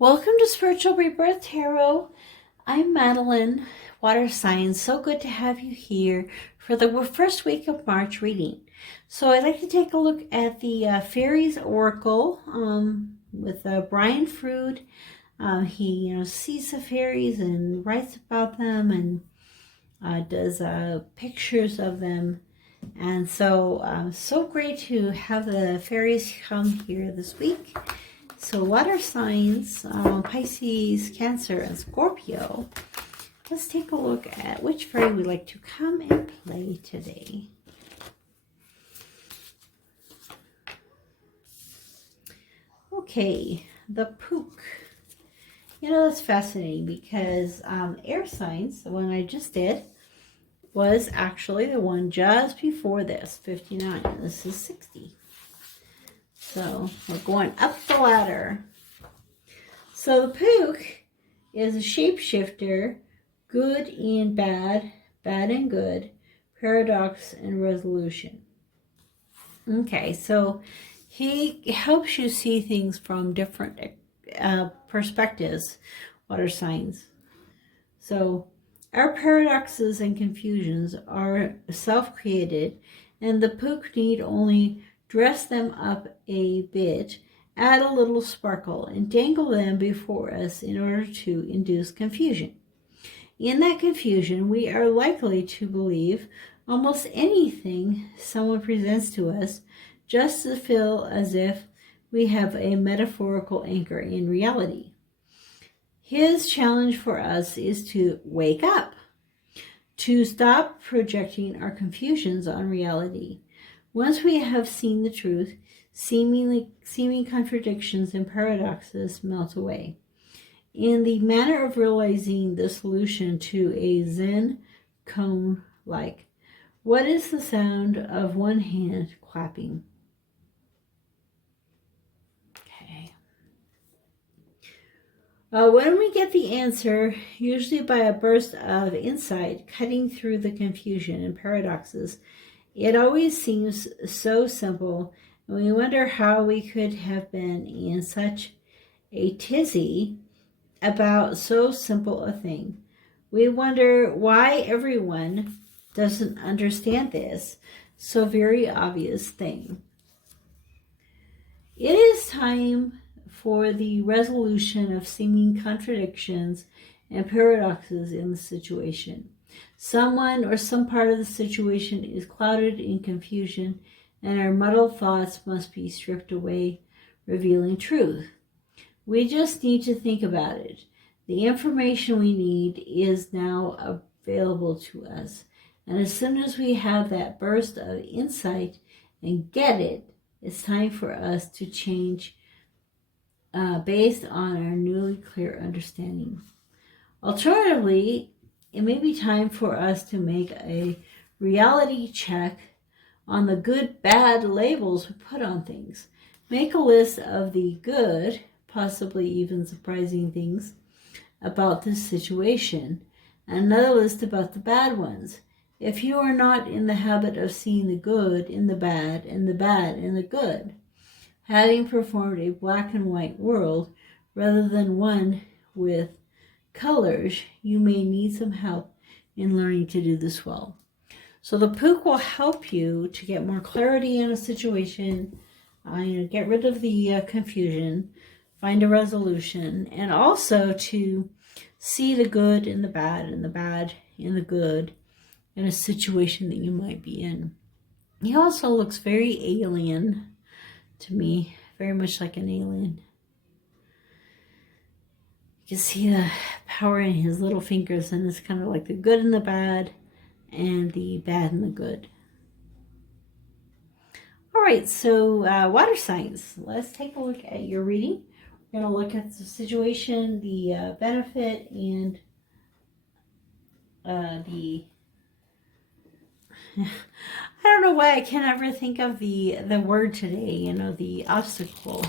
Welcome to Spiritual Rebirth Tarot. I'm Madeline, Water Signs. So good to have you here for the first week of March reading. So I'd like to take a look at the Fairies Oracle with Brian Frood. He sees the fairies and writes about them and does pictures of them. And so great to have the fairies come here this week. So water signs, Pisces, Cancer, and Scorpio. Let's take a look at which fairy we'd like to come and play today. Okay, the Pook. That's fascinating because air signs, the one I just did, was actually the one just before this, 59. This is 60. So we're going up the ladder. So the Pook is a shapeshifter, good and bad, bad and good, paradox and resolution. Okay, so he helps you see things from different perspectives, water signs. So our paradoxes and confusions are self-created, and the Pook need only dress them up a bit, add a little sparkle, and dangle them before us in order to induce confusion. In that confusion, we are likely to believe almost anything someone presents to us, just to feel as if we have a metaphorical anchor in reality. His challenge for us is to wake up, to stop projecting our confusions on reality. Once we have seen the truth, seeming contradictions and paradoxes melt away. In the manner of realizing the solution to a Zen koan like, what is the sound of one hand clapping? Okay. When we get the answer, usually by a burst of insight cutting through the confusion and paradoxes, it always seems so simple, and we wonder how we could have been in such a tizzy about so simple a thing. We wonder why everyone doesn't understand this so very obvious thing. It is time for the resolution of seeming contradictions and paradoxes in the situation. Someone or some part of the situation is clouded in confusion, and our muddled thoughts must be stripped away, revealing truth. We just need to think about it. The information we need is now available to us, and as soon as we have that burst of insight and get it, it's time for us to change based on our newly clear understanding. Alternatively, it may be time for us to make a reality check on the good, bad labels we put on things. Make a list of the good, possibly even surprising things about this situation, and another list about the bad ones. If you are not in the habit of seeing the good in the bad and the bad in the good, having performed a black and white world rather than one with colors, you may need some help in learning to do this well. So the Pook will help you to get more clarity in a situation, get rid of the confusion, find a resolution, and also to see the good in the bad and the bad in the good in a situation that you might be in. He also looks very alien to me, very much like an alien. You can see the power in his little fingers, and it's kind of like the good and the bad and the bad and the good. All right, so water signs. Let's take a look at your reading. We're going to look at the situation, the benefit, and the... I don't know why I can't ever think of the word today, the obstacle.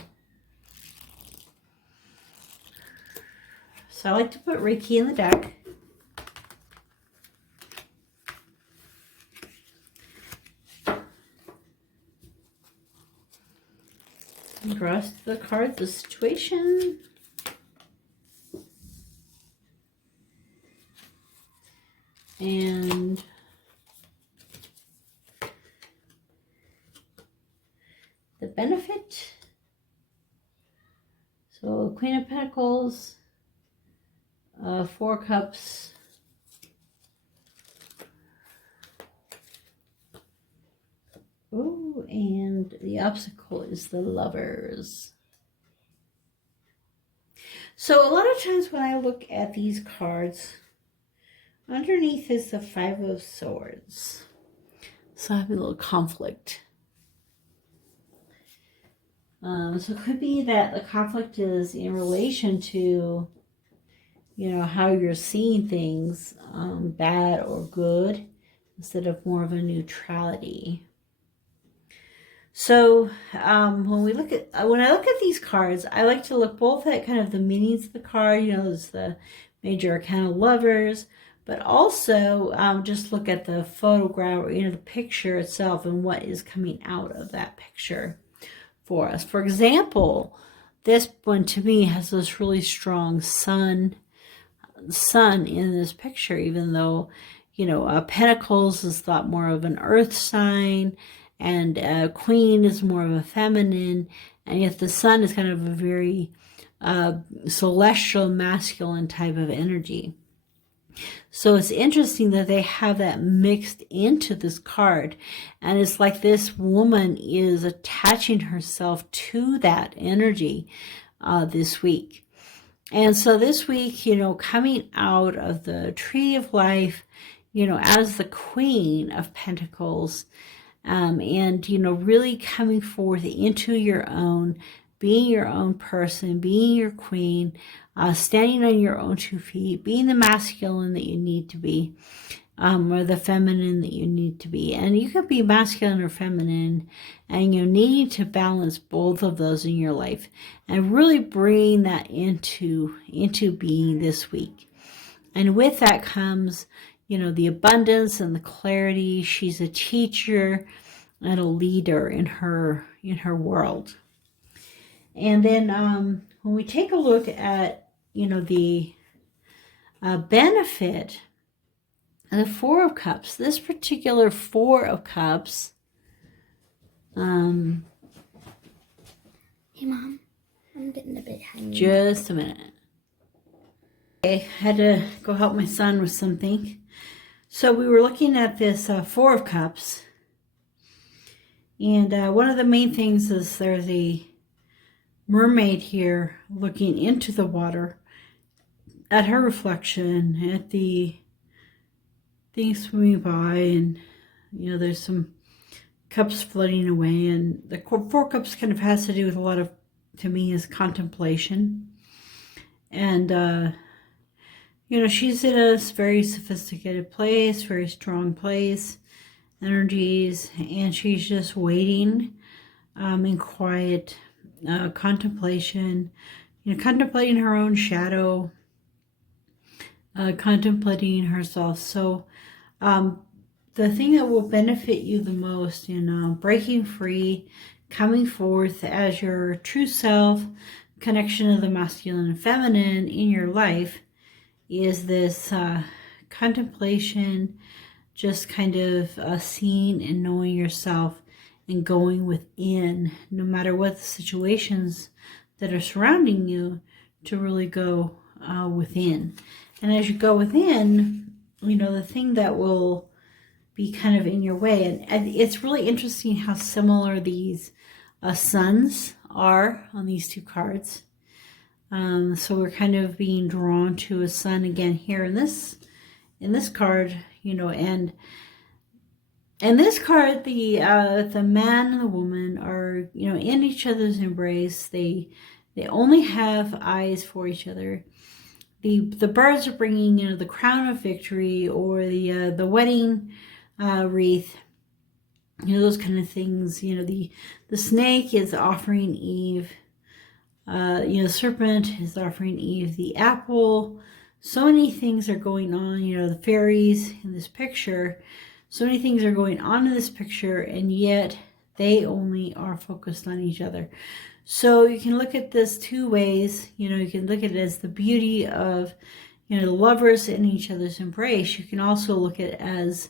So I like to put Reiki in the deck. Draw the card, the situation. And the benefit. So Queen of Pentacles, Four Cups, oh, and the obstacle is the Lovers. So a lot of times when I look at these cards, underneath is the Five of Swords. So I have a little conflict. So it could be that the conflict is in relation to, you know, how you're seeing things, bad or good, instead of more of a neutrality. So when I look at these cards, I like to look both at kind of the meanings of the card, you know, there's the major arcana Lovers, but also just look at the photograph, or, you know, the picture itself and what is coming out of that picture for us. For example, this one to me has this really strong sun in this picture, even though, you know, Pentacles is thought more of an earth sign, and Queen is more of a feminine, and yet the sun is kind of a very celestial, masculine type of energy. So it's interesting that they have that mixed into this card. And it's like this woman is attaching herself to that energy this week. And so this week, you know, coming out of the Tree of Life, you know, as the Queen of Pentacles, and, you know, really coming forth into your own, being your own person, being your queen, standing on your own 2 feet, being the masculine that you need to be, or the feminine that you need to be. And you could be masculine or feminine, and you need to balance both of those in your life and really bring that into being this week. And with that comes, you know, the abundance and the clarity. She's a teacher and a leader in her world. And then when we take a look at, you know, the benefit of the Four of Cups, this particular Four of Cups. Hey, Mom, I'm getting a bit hungry. Just a minute. Okay, I had to go help my son with something. So we were looking at this Four of Cups. And one of the main things is there's a mermaid here looking into the water at her reflection, at the things swimming by, and, you know, there's some cups floating away. And the Four Cups kind of has to do with a lot of, to me, is contemplation. And, you know, she's in a very sophisticated place, very strong place, energies, and she's just waiting in quiet contemplation, you know, contemplating her own shadow, contemplating herself. So the thing that will benefit you the most in breaking free, coming forth as your true self, connection of the masculine and feminine in your life, is this contemplation, just kind of seeing and knowing yourself and going within, no matter what the situations that are surrounding you, to really go within. And as you go within, you know, the thing that will be kind of in your way, and it's really interesting how similar these suns are on these two cards. So we're kind of being drawn to a sun again here in this card, you know, and in this card, the man and the woman are, you know, in each other's embrace. They only have eyes for each other. The birds are bringing, you know, the crown of victory, or the wedding wreath, you know, those kind of things. You know, the snake is offering Eve. You know, the serpent is offering Eve the apple. So many things are going on, you know, the fairies in this picture. So many things are going on in this picture, and yet they only are focused on each other. So you can look at this two ways. You know, you can look at it as the beauty of, lovers in each other's embrace, you can also look at it as,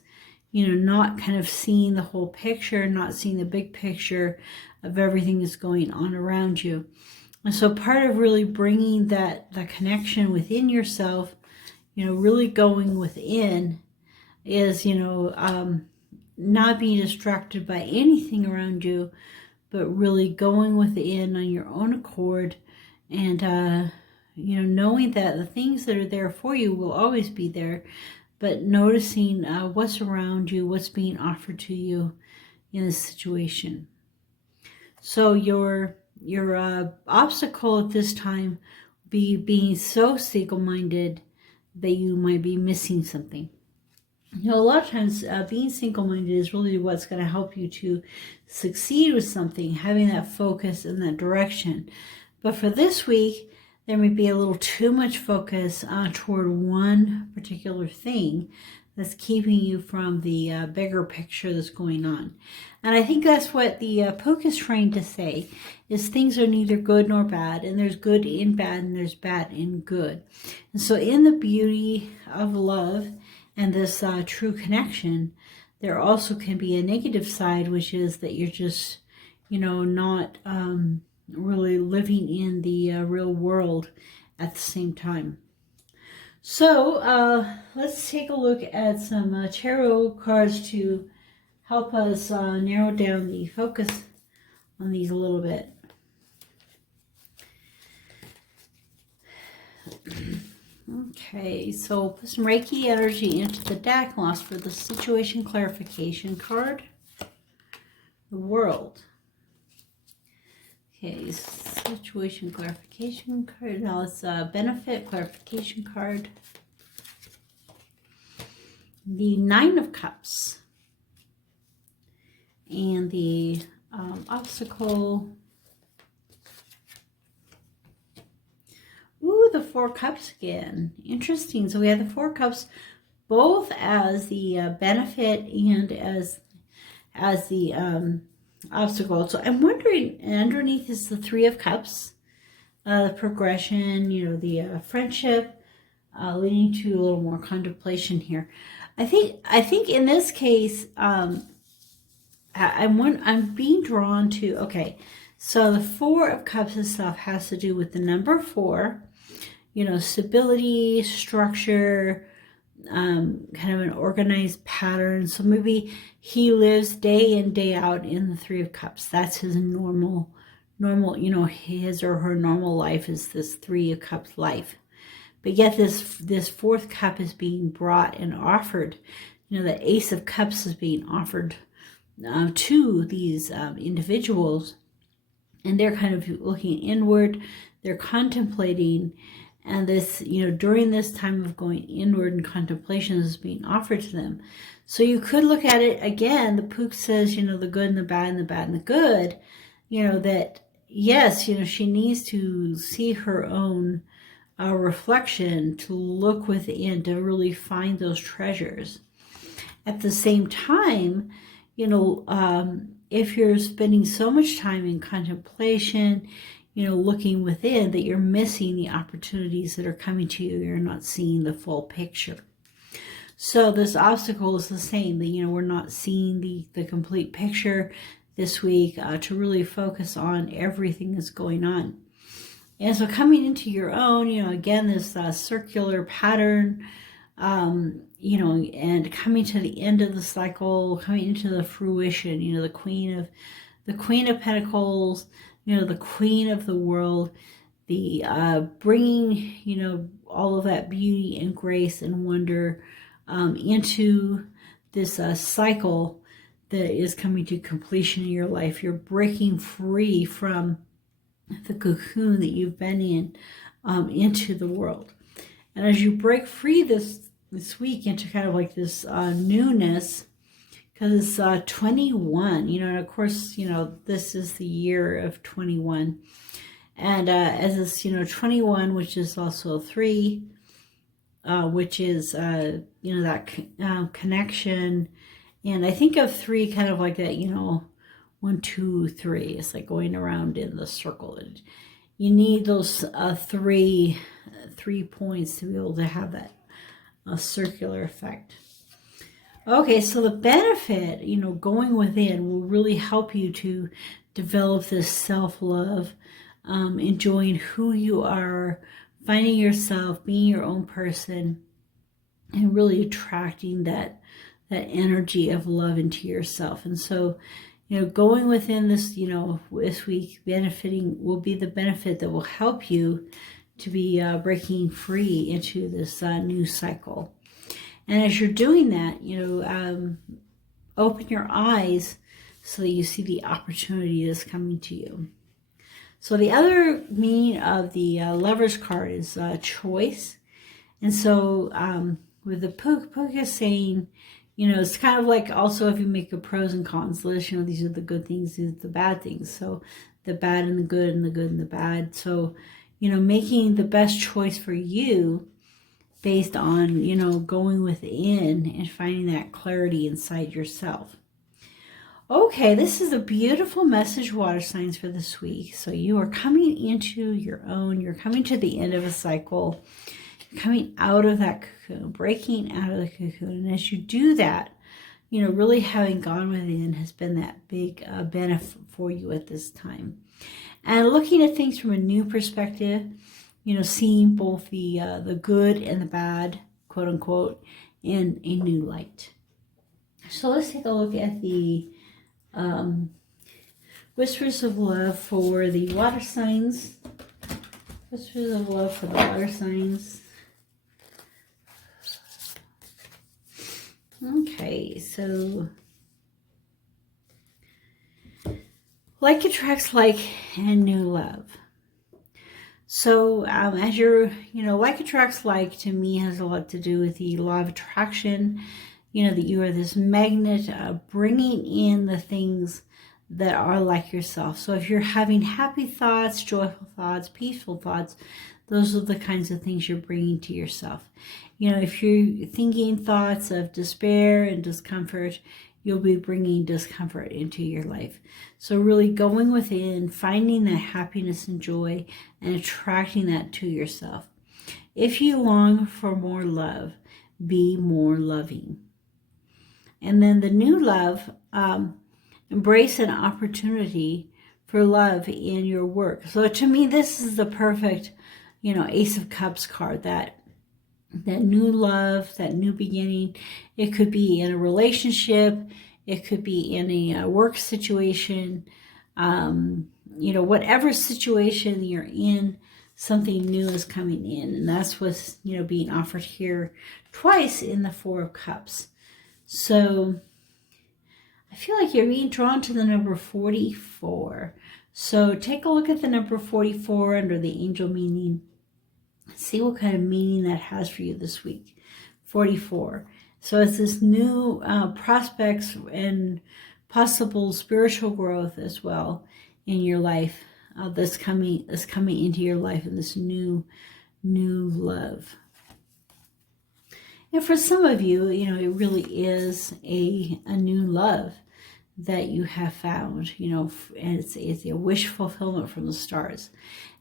not kind of seeing the whole picture, not seeing the big picture of everything that's going on around you. And so part of really bringing that connection within yourself, really going within is, not being distracted by anything around you, but really going within on your own accord and, knowing that the things that are there for you will always be there, but noticing what's around you, what's being offered to you in this situation. So your obstacle at this time will be being so single-minded that you might be missing something. A lot of times being single-minded is really what's going to help you to succeed with something, having that focus in that direction. But for this week, there may be a little too much focus toward one particular thing that's keeping you from the bigger picture that's going on. And I think that's what the Pook is trying to say, is things are neither good nor bad, and there's good in bad, and there's bad in good. And so in the beauty of love and this true connection, there also can be a negative side, which is that you're just, not really living in the real world at the same time. So let's take a look at some tarot cards to help us narrow down the focus on these a little bit. Okay, so put some Reiki energy into the deck and ask for the situation clarification card. The World. Okay, situation clarification card. Now it's a benefit clarification card. The Nine of Cups. And the obstacle. Ooh, the Four Cups again. Interesting. So we have the Four Cups both as the benefit and as the obstacle. So I'm wondering, underneath is the Three of Cups, the progression, the friendship, leading to a little more contemplation here. I think in this case, I'm being drawn to, okay, so the Four of Cups itself has to do with the number 4, stability, structure, kind of an organized pattern. So maybe he lives day in, day out in the Three of Cups. That's his normal, his or her normal life is this Three of Cups life. But yet this fourth cup is being brought and offered. The Ace of Cups is being offered to these individuals, and they're kind of looking inward, they're contemplating, and this, during this time of going inward and contemplation is being offered to them. So you could look at it again, the Pook says, the good and the bad and the bad and the good, that yes, she needs to see her own reflection, to look within, to really find those treasures. At the same time, if you're spending so much time in contemplation, looking within, that you're missing the opportunities that are coming to you. You're not seeing the full picture. So this obstacle is the same, that, we're not seeing the complete picture this week, to really focus on everything that's going on. And so coming into your own, again, this circular pattern, and coming to the end of the cycle, coming into the fruition, the Queen of Pentacles, the Queen of the World, the bringing, all of that beauty and grace and wonder into this cycle that is coming to completion in your life. You're breaking free from the cocoon that you've been in into the world. And as you break free this week into kind of like this newness, because it's 21, and of course, this is the year of 21. And as it's, 21, which is also 3, which is, that connection. And I think of 3 kind of like that, 1, 2, 3. It's like going around in the circle. And you need those three 3 points to be able to have that circular effect. Okay, so the benefit, going within will really help you to develop this self-love, enjoying who you are, finding yourself, being your own person, and really attracting that energy of love into yourself. And so, going within this, this week, benefiting will be the benefit that will help you to be breaking free into this new cycle. And as you're doing that, open your eyes so that you see the opportunity that's coming to you. So the other meaning of the Lover's card is choice. And so with the Puka saying, it's kind of like also if you make a pros and cons list, these are the good things, these are the bad things. So the bad and the good and the good and the bad. So, making the best choice for you based on, going within and finding that clarity inside yourself. Okay, this is a beautiful message, water signs, for this week. So you are coming into your own, you're coming to the end of a cycle, you're coming out of that cocoon, breaking out of the cocoon. And as you do that, really having gone within has been that big benefit for you at this time. And looking at things from a new perspective, seeing both the good and the bad, quote unquote, in a new light. So let's take a look at the Whispers of Love for the water signs. Whispers of Love for the water signs. Okay, so like attracts like and new love. So as you're, like attracts like, to me has a lot to do with the law of attraction, that you are this magnet bringing in the things that are like yourself. So if you're having happy thoughts, joyful thoughts, peaceful thoughts, those are the kinds of things you're bringing to yourself. If you're thinking thoughts of despair and discomfort, you'll be bringing discomfort into your life. So really going within, finding that happiness and joy and attracting that to yourself. If you long for more love, be more loving. And then the new love, embrace an opportunity for love in your work. So to me, this is the perfect, Ace of Cups card, that new love, that new beginning. It could be in a relationship. It could be in a work situation. Whatever situation you're in, something new is coming in. And that's what's, being offered here twice in the Four of Cups. So I feel like you're being drawn to the number 44. So take a look at the number 44 under the angel meaning. See what kind of meaning that has for you this week. 44. So it's this new prospects and possible spiritual growth as well in your life that's coming into your life in this new love. And for some of you, it really is a new love that you have found, and it's a wish fulfillment from the stars.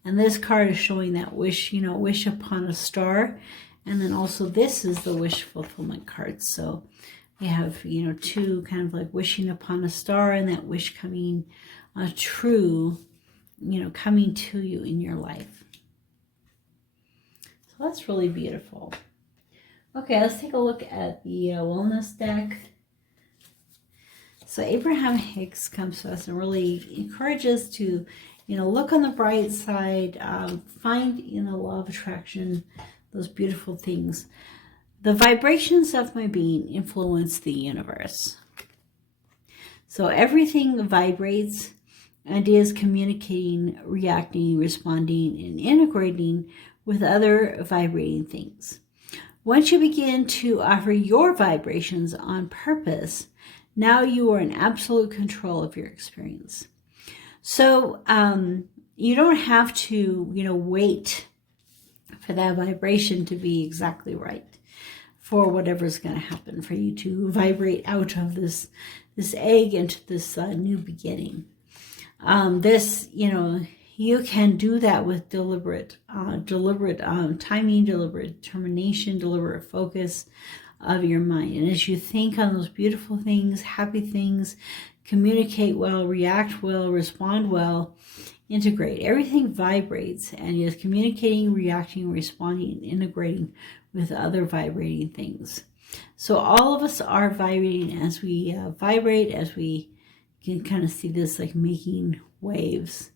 And this card is showing that wish, wish upon a star. And then also this is the wish fulfillment card. So we have, two kind of like wishing upon a star and that wish coming true, coming to you in your life. So that's really beautiful. Okay, let's take a look at the wellness deck. So Abraham Hicks comes to us and really encourages to, look on the bright side, find in the law of attraction those beautiful things. The vibrations of my being influence the universe. So everything vibrates, ideas communicating, reacting, responding, and integrating with other vibrating things. Once you begin to offer your vibrations on purpose, now you are in absolute control of your experience. So you don't have to, wait for that vibration to be exactly right for whatever's going to happen, for you to vibrate out of this egg into this new beginning. This, you can do that with deliberate timing, deliberate determination, deliberate focus of your mind. And as you think on those beautiful things, happy things, communicate well, react well, respond well, integrate. Everything vibrates and is communicating, reacting, responding, and integrating with other vibrating things. So all of us are vibrating. As we vibrate, as we can kind of see this like making waves.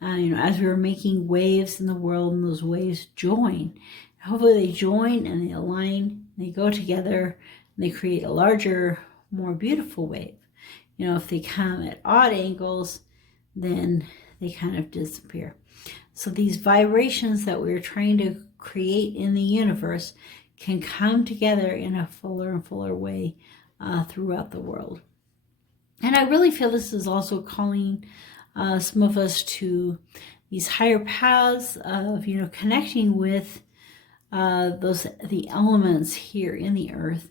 As we were making waves in the world, and those waves join. Hopefully they join and they align, and they go together, and they create a larger, more beautiful wave. If they come at odd angles, then they kind of disappear. So these vibrations that we're trying to create in the universe can come together in a fuller and fuller way throughout the world. And I really feel this is also calling some of us to these higher paths of, connecting with the elements here in the earth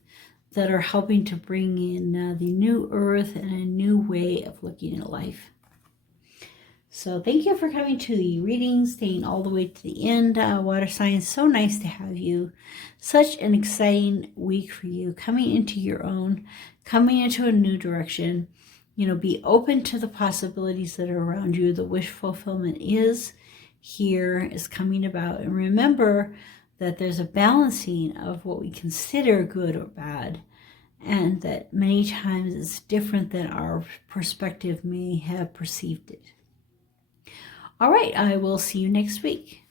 that are helping to bring in the new earth and a new way of looking at life. So thank you for coming to the reading, staying all the way to the end. Water signs, so nice to have you. Such an exciting week for you, coming into your own, coming into a new direction. Be open to the possibilities that are around you. The wish fulfillment is here, is coming about. And remember that there's a balancing of what we consider good or bad, and that many times it's different than our perspective may have perceived it. All right, I will see you next week.